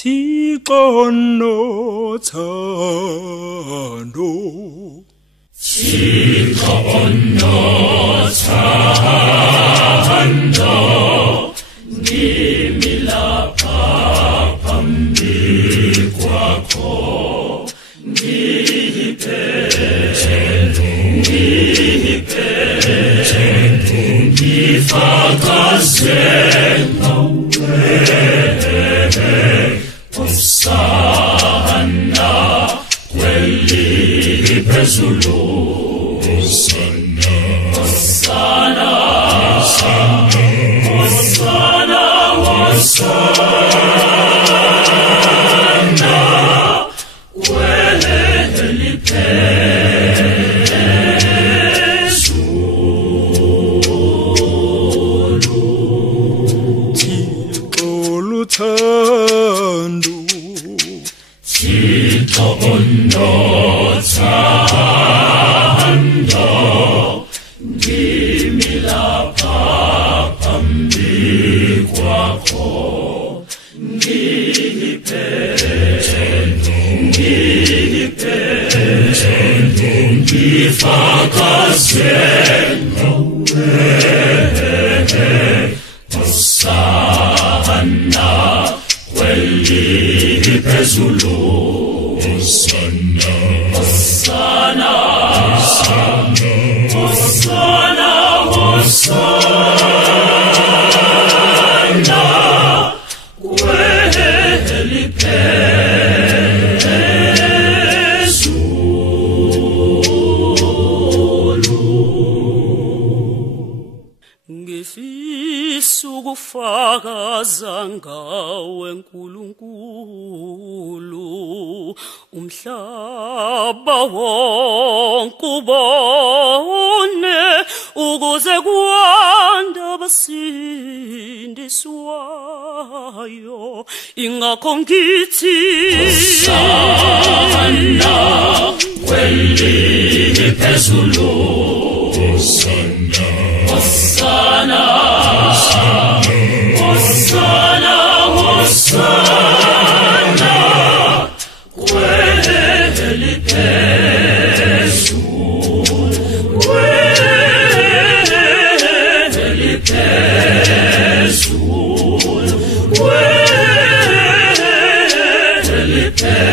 Thixo onothando, Thixo onothando, ngimi lapha phambi kwakho, ngifakazela Hosana kweli phezulu, Hosana, Hosana, Hosana, Hosana kweli phezulu. Thixo luthando, Thixo onothando, ngimi lapha phambi kwakho, ngifakazela Hosana kweli phezulu, Hosana, Hosana, Hosana, Hosana kweli phezulu. Ngifisa ukufakaza ngawe Nkulunkulu, umhlaba wonke ubone, ukuze kwande abasindiswayo. Ingakho ngithi Hosana kweli phezulu, Hosana, Hosana, Hosana, Hosana kweli phezulu, kweli phezulu, kweli phezulu.